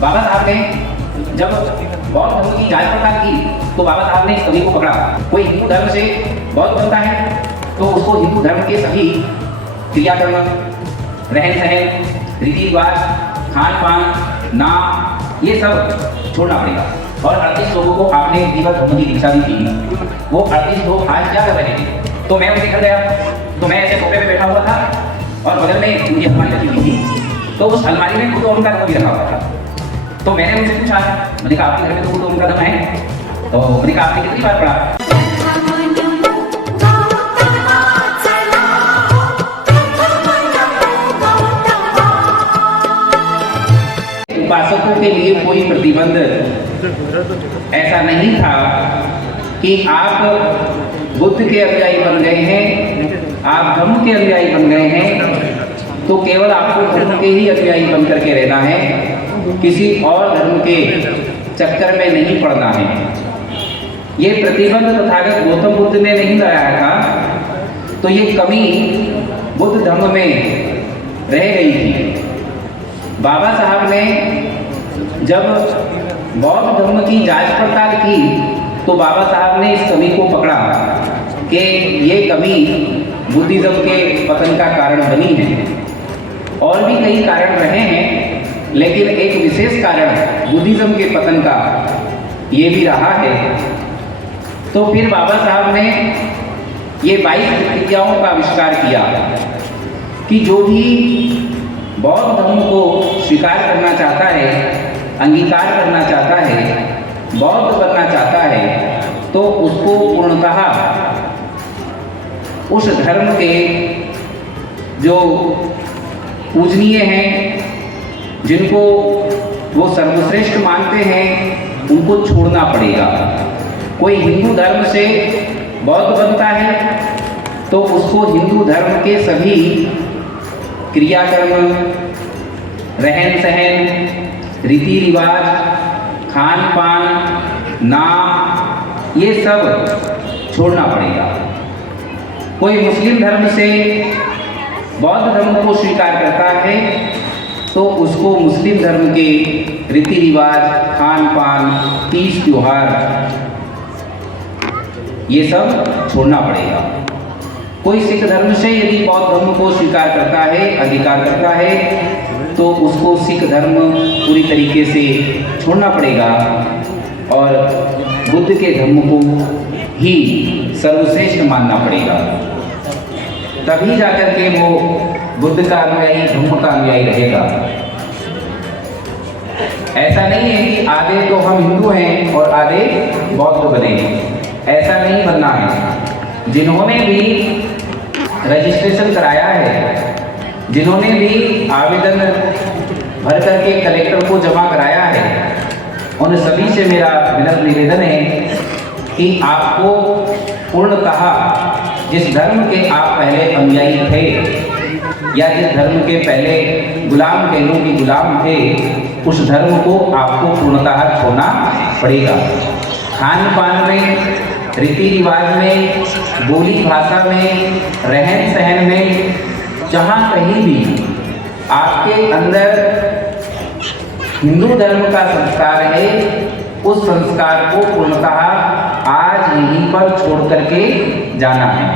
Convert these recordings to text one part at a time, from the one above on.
बाबा साहब ने जब बौद्ध धर्म की जांच पड़ताल की तो बाबा साहब ने सभी को पकड़ा। कोई हिंदू धर्म से बौद्ध बनता है तो उसको हिंदू धर्म के सभी क्रियाकर्म, रहन सहन, रीति रिवाज, खान पान, नाम, ये सब छोड़ना पड़ेगा। और 38 लोगों को आपने विधिवत धर्म की दीक्षा दी थी, वो 38 लोग आज क्या कर रहे थे? तो मैं उनके घर गया तो मैं ऐसे सोफे पे बैठा हुआ था और बगल में उनकी अलमारी रखी हुई थी, तो उस अलमारी में खुद उनका धर्म भी रखा हुआ था। तो मैंने उनसे पूछा, मैंने कहा आपके घर में तो खुद उनका धर्म है, तो मैंने कहा आपने कितनी बार पढ़ा? उपासकों के लिए कोई प्रतिबंध ऐसा नहीं था कि आप बुद्ध के अनुयायी बन गए हैं, आप धर्म के अनुयायी बन गए हैं तो केवल आपको धर्म के ही अनुयायी बन करके रहना है, किसी और धर्म के चक्कर में नहीं पड़ना है। ये प्रतिबंध तथागत गौतम बुद्ध ने नहीं लगाया था, तो ये कमी बुद्ध धर्म में रह गई थी। बाबा साहब ने जब बौद्ध धर्म की जांच पड़ताल की तो बाबा साहब ने इस कमी को पकड़ा कि ये कमी बुद्धिज्म के पतन का कारण बनी है। और भी कई कारण रहे हैं, लेकिन एक विशेष कारण बुद्धिज्म के पतन का ये भी रहा है। तो फिर बाबा साहब ने ये 22 विद्याओं का आविष्कार किया कि जो भी बौद्ध धर्म को स्वीकार करना चाहता है, अंगीकार करना चाहता है, बौद्ध बनना चाहता है, तो उसको पूर्णतः उस धर्म के जो पूजनीय हैं, जिनको वो सर्वश्रेष्ठ मानते हैं, उनको छोड़ना पड़ेगा। कोई हिंदू धर्म से बौद्ध बनता है तो उसको हिंदू धर्म के सभी क्रियाकर्म, रहन सहन, रीति रिवाज, खान पान, नाम, ये सब छोड़ना पड़ेगा। कोई मुस्लिम धर्म से बौद्ध धर्म को स्वीकार करता है तो उसको मुस्लिम धर्म के रीति रिवाज, खान पान, तीज त्योहार, ये सब छोड़ना पड़ेगा। कोई सिख धर्म से यदि बौद्ध धर्म को स्वीकार करता है, अंगीकार करता है, तो उसको सिख धर्म पूरी तरीके से छोड़ना पड़ेगा और बुद्ध के धर्म को ही सर्वश्रेष्ठ मानना पड़ेगा। तभी जाकर के वो बुद्ध का अनुयायी, धर्म का अनुयायी रहेगा। ऐसा नहीं है कि आधे तो हम हिंदू हैं और आधे बौद्ध बने, ऐसा नहीं बनना है। जिन्होंने भी रजिस्ट्रेशन कराया है, जिन्होंने भी आवेदन भर करके कलेक्टर को जमा कराया है, उन सभी से मेरा विनम्र निवेदन है कि आपको पूर्णतः जिस धर्म के आप पहले अनुयायी थे या जिस धर्म के पहले गुलाम कह लो कि गुलाम थे, उस धर्म को आपको पूर्णतः छोड़ना पड़ेगा। खान पान में, रीति रिवाज में, बोली भाषा में, रहन सहन में, जहाँ कहीं भी आपके अंदर हिंदू धर्म का संस्कार है, उस संस्कार को पूर्णतः आज यहीं पर छोड़ करके जाना है।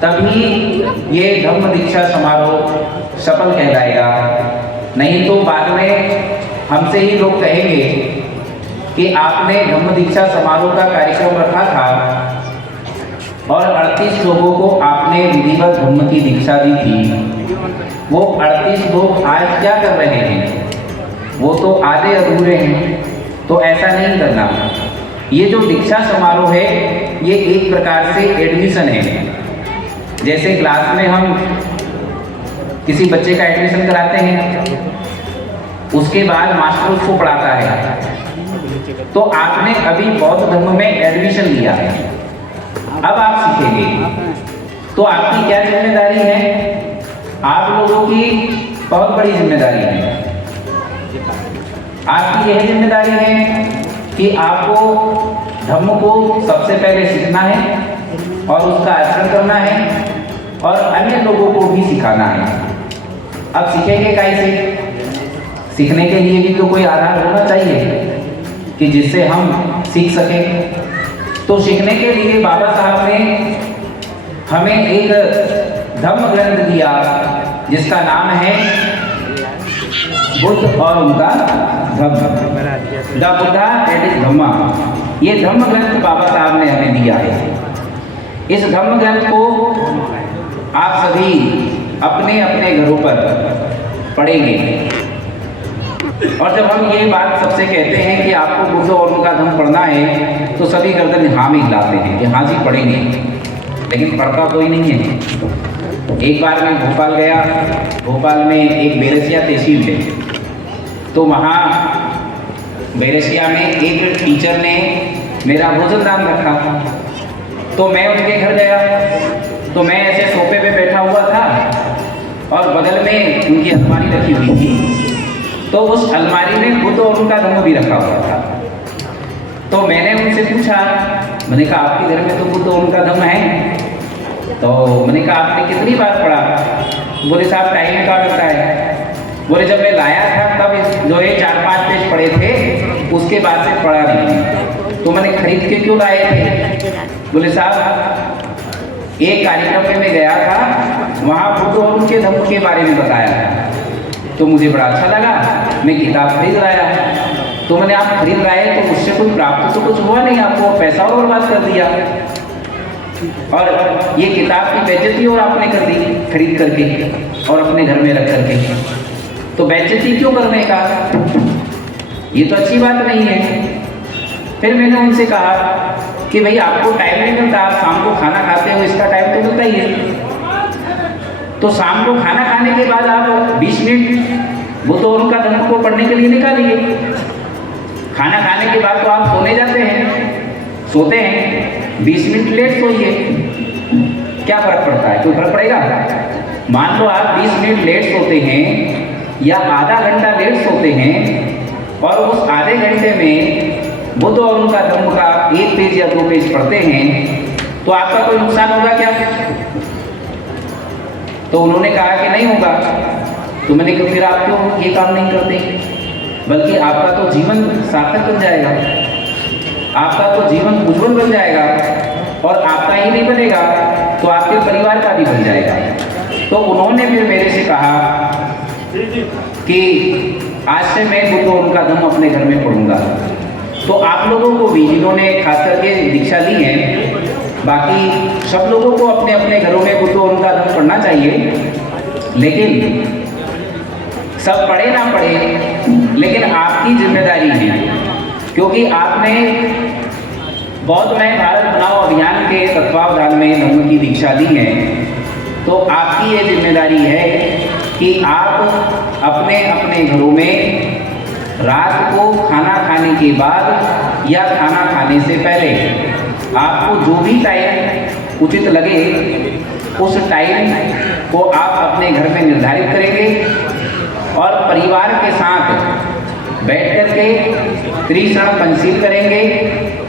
तभी ये धम्म दीक्षा समारोह सफल कहलाएगा। नहीं तो बाद में हमसे ही लोग कहेंगे कि आपने धम्म दीक्षा समारोह का कार्यक्रम रखा था और 38 लोगों को आपने विधिवत धम्म की दीक्षा दी थी। वो 38 लोग आज क्या कर रहे हैं? वो तो आधे अधूरे हैं। तो ऐसा नहीं करना। ये जो दीक्षा समारोह है, ये एक प्रकार से एडमिशन है। जैसे क्लास में हम किसी बच्चे का एडमिशन कराते हैं, उसके बाद मास्टर उसको पढ़ाता है। तो आपने अभी बौद्ध धर्म में एडमिशन लिया है, अब आप सीखेंगे। तो आपकी क्या जिम्मेदारी है? आप लोगों की बहुत बड़ी जिम्मेदारी है। आपकी यह जिम्मेदारी है कि आपको धम्म को सबसे पहले सीखना है और उसका आचरण करना है और अन्य लोगों को भी सिखाना है। अब सीखेंगे कैसे? सीखने के लिए भी तो कोई आधार होना चाहिए कि जिससे हम सीख सकें। तो सीखने के लिए बाबा साहब ने हमें एक धम्म ग्रंथ दिया जिसका नाम है बुद्ध और उनका धम्म, द बुद्धा एंड हिज धम्मा। ये धम्म ग्रंथ बाबा साहब ने हमें दिया है। इस धम्म ग्रंथ को आप सभी अपने अपने घरों पर पढ़ेंगे, और जब हम ये बात सबसे कहते हैं कि आपको बुद्ध और उनका धम्म पढ़ना है तो सभी गर्दन हाँ में हिलाते हैं कि हाँ जी पढ़ेंगे, लेकिन पढ़ता कोई नहीं है। एक बार मैं भोपाल गया, भोपाल में एक बेरसिया तहसील है, तो वहाँ बेरसिया में एक टीचर ने मेरा भोजन दान रखा, तो मैं उनके घर गया, तो मैं ऐसे सोफे पे बैठा हुआ था और बगल में उनकी अलमारी रखी हुई थी, तो उस अलमारी में बुद्ध और उनका धम्म भी रखा हुआ था। तो मैंने उनसे पूछा, मैंने कहा आपके घर में तो बुद्ध और उनका धम्म है, तो मैंने कहा आपने कितनी बार पढ़ा? बोले साहब टाइम का लगता है। बोले जब मैं लाया था तब जो है 4-5 पेज पढ़े थे, उसके बाद से पढ़ा नहीं। तो मैंने खरीद के क्यों लाए थे? बोले साहब एक कार्यक्रम में मैं गया था, वहाँ बुद्ध और उनके धम्म के बारे में बताया था, तो मुझे बड़ा अच्छा लगा, मैं किताब खरीद लाया। तो मैंने आप खरीद लाए तो उससे कुछ प्राप्त तो कुछ हुआ नहीं, आपको पैसा और बर्बाद कर दिया, और ये किताब की बेइज्जती और आपने कर दी खरीद करके और अपने घर में रख करके। तो बेइज्जती क्यों करने का? ये तो अच्छी बात नहीं है। फिर मैंने उनसे कहा कि भाई आपको टाइम नहीं मिलता, आप शाम को खाना खाते हो, इसका टाइम तो मिलता ही है। तो शाम को खाना खाने के बाद आप 20 मिनट बुद्ध और उनका धम्म को पढ़ने के लिए निकालिए। खाना खाने के बाद तो आप सोने जाते हैं, सोते हैं, 20 मिनट लेट सोइए, क्या फर्क पड़ता है? कोई फर्क पड़ेगा? मान लो आप 20 मिनट लेट सोते हैं या आधा घंटा लेट सोते हैं, और उस आधे घंटे में बुद्ध और उनका धम्म का 1 पेज या 2 पेज पढ़ते हैं, तो आपका कोई नुकसान होगा क्या? तो उन्होंने कहा कि नहीं होगा। तो मैंने कहा फिर आप क्यों ये काम नहीं करते? बल्कि आपका तो जीवन सार्थक बन जाएगा, आपका तो जीवन उज्जवल बन जाएगा, और आपका ही नहीं बनेगा तो आपके परिवार का भी बन जाएगा। तो उन्होंने फिर मेरे से कहा कि आज से मैं बुद्ध और उनका धम्म अपने घर में पढ़ूंगा। तो आप लोगों को भी, जिन्होंने खास करके दीक्षा ली है, बाकी सब लोगों को अपने अपने घरों में बुद्ध और उनका धम्म पढ़ना चाहिए। लेकिन सब पढ़े ना पढ़े, लेकिन आपकी जिम्मेदारी है, क्योंकि आपने बौद्ध में भारत बनाओ अभियान के तत्वावधान में धम्म की दीक्षा ली है। तो आपकी ये जिम्मेदारी है कि आप अपने अपने घरों में रात को खाना खाने के बाद या खाना खाने से पहले आपको जो भी टाइम उचित लगे, उस टाइम को आप अपने घर में निर्धारित करेंगे और परिवार के साथ बैठ कर के त्रिशरण पंचशील करेंगे,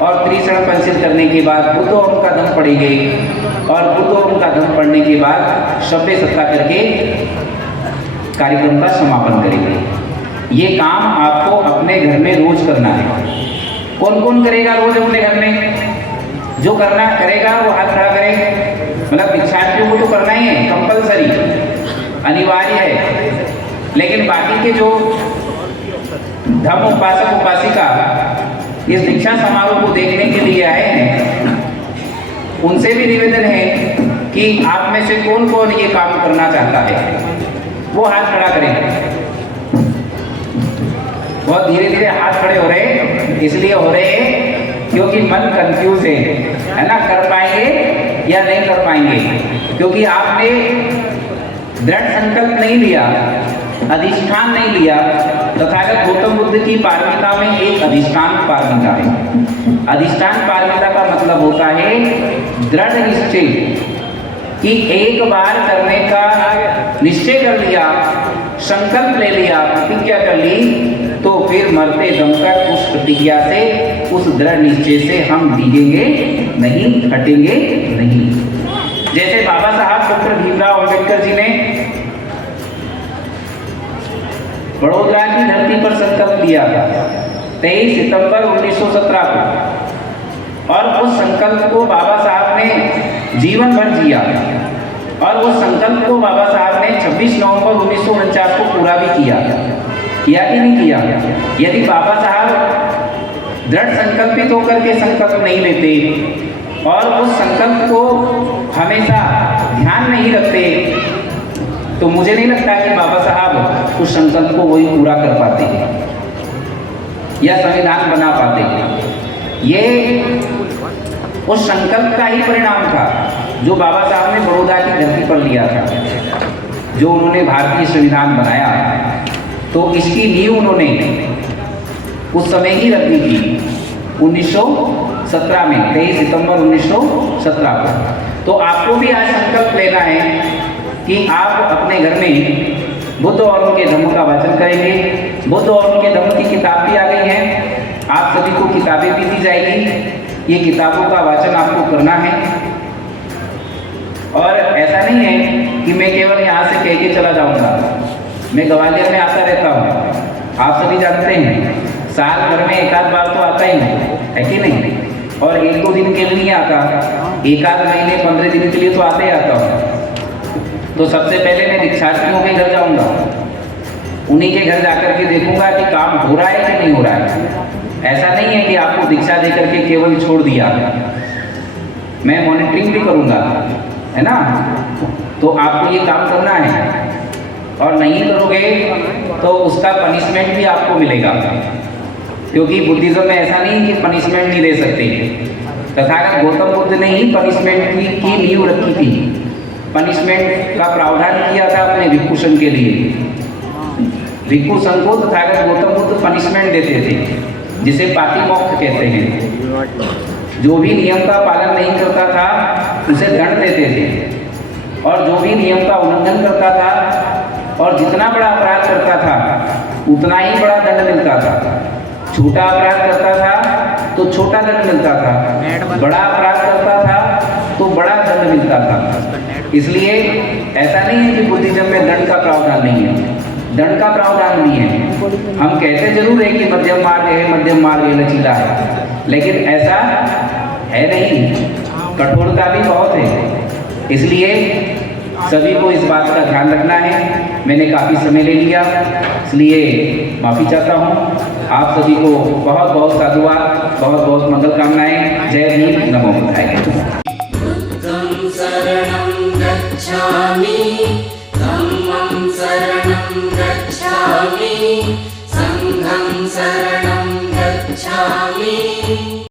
और त्रिशरण पंचशील करने के बाद बुद्ध और उनका धम्म पढ़ेंगे, और बुद्ध और उनका धम्म पढ़ने के बाद शब्द सत्ता करके कार्यक्रम का समापन करेंगे। ये काम आपको अपने घर में रोज करना है। कौन कौन करेगा रोज अपने घर में? जो करना करेगा वो हाथ खड़ा करे। मतलब दीक्षार्थियों को तो करना ही है, कंपलसरी, अनिवार्य है। लेकिन बाकी के जो धम्म उपासक उपासिका इस दीक्षा समारोह को देखने के लिए आए हैं, उनसे भी निवेदन है कि आप में से कौन कौन ये काम करना चाहता है, वो हाथ खड़ा करें। बहुत धीरे धीरे हाथ खड़े हो रहे, इसलिए हो रहे हैं क्योंकि मन कंफ्यूज है ना, कर पाएंगे या नहीं कर पाएंगे, क्योंकि आपने दृढ़ संकल्प नहीं लिया, अधिष्ठान नहीं लिया। तथागत गौतम बुद्ध की पारमिता में एक अधिष्ठान पारमिता है। अधिष्ठान पारमिता का मतलब होता है दृढ़ निश्चय, कि एक बार करने का निश्चय कर लिया, संकल्प ले लिया, प्रतिज्ञा कर ली, तो फिर मरते दम तक उस प्रतिज्ञा से, उस दृढ़ निश्चय से हम भीगेंगे नहीं, हटेंगे नहीं। जैसे बाबा साहब डॉक्टर भीमराव अम्बेडकर जी ने बड़ौदा की धरती पर संकल्प लिया था 23 सितंबर 1917 को, और उस संकल्प को बाबा साहब ने जीवन भर जिया, और उस संकल्प को बाबा साहब ने 26 नवंबर 1949 को पूरा भी किया कि नहीं किया? यदि बाबा साहब दृढ़ संकल्पित होकर के संकल्प नहीं लेते और उस संकल्प को हमेशा ध्यान नहीं रखते, तो मुझे नहीं लगता कि बाबा साहब उस संकल्प को वही पूरा कर पाते या संविधान बना पाते। ये उस संकल्प का ही परिणाम था जो बाबा साहब ने बड़ौदा की धरती पर लिया था, जो उन्होंने भारतीय संविधान बनाया। तो इसकी नींव उन्होंने उस समय ही रख दी थी 1917 में, 23 सितंबर 1917 को। तो आपको भी आज संकल्प लेना है कि आप अपने घर में बुद्ध और उनके धम्म का वाचन करेंगे। बुद्ध और उनके धम्म की किताब भी आ गई है, आप सभी को किताबें भी दी जाएगी। ये किताबों का वाचन आपको करना है, और ऐसा नहीं है कि मैं केवल यहाँ से कह के चला जाऊँगा। मैं ग्वालियर में आता रहता हूँ, आप सभी जानते हैं, साल भर में एक आध बार तो आता ही है कि नहीं? और एक दो दिन के लिए नहीं आता, एक आध महीने 15 दिन के लिए तो आते ही आता हूँ। तो सबसे पहले मैं दीक्षार्थियों के घर जाऊँगा, उन्हीं के घर जाकर के देखूंगा कि काम हो रहा है कि नहीं हो रहा है। ऐसा नहीं है कि आपको दीक्षा दे करके केवल छोड़ दिया, मैं मॉनिटरिंग भी करूँगा, है ना? तो आपको ये काम करना है, और नहीं करोगे तो उसका पनिशमेंट भी आपको मिलेगा, क्योंकि बुद्धिज्म में ऐसा नहीं कि पनिशमेंट नहीं दे सकते। तथागत गौतम बुद्ध ने ही पनिशमेंट की नींव रखी थी, पनिशमेंट का प्रावधान किया था अपने भिक्षु संघ के लिए। भिक्षु संघ को तथागत गौतम बुद्ध पनिशमेंट देते थे, जिसे पातिमोक्ष कहते हैं। जो भी नियम का पालन नहीं करता था उसे दंड देते थे, और जो भी नियम का उल्लंघन करता था और जितना बड़ा अपराध करता था उतना ही बड़ा दंड मिलता था। छोटा अपराध करता था तो छोटा दंड मिलता था, बड़ा अपराध करता था तो बड़ा दंड मिलता था। इसलिए ऐसा नहीं है कि बुद्धिज्म में दंड का प्रावधान नहीं है, दंड का प्रावधान भी है। हम कहते जरूर है कि मध्यम मार्ग है, मध्यम मार्ग है, लचीला है, लेकिन ऐसा है नहीं, कठोरता भी बहुत है। इसलिए सभी को इस बात का ध्यान रखना है। मैंने काफ़ी समय ले लिया, इसलिए माफ़ी चाहता हूँ। आप सभी को बहुत बहुत साधुवाद, बहुत बहुत मंगल कामनाएं। जय भीम, नमो बुद्धाय। बुद्धं शरणं गच्छामि, धम्मं शरणं गच्छामि, संघं शरणं गच्छामि।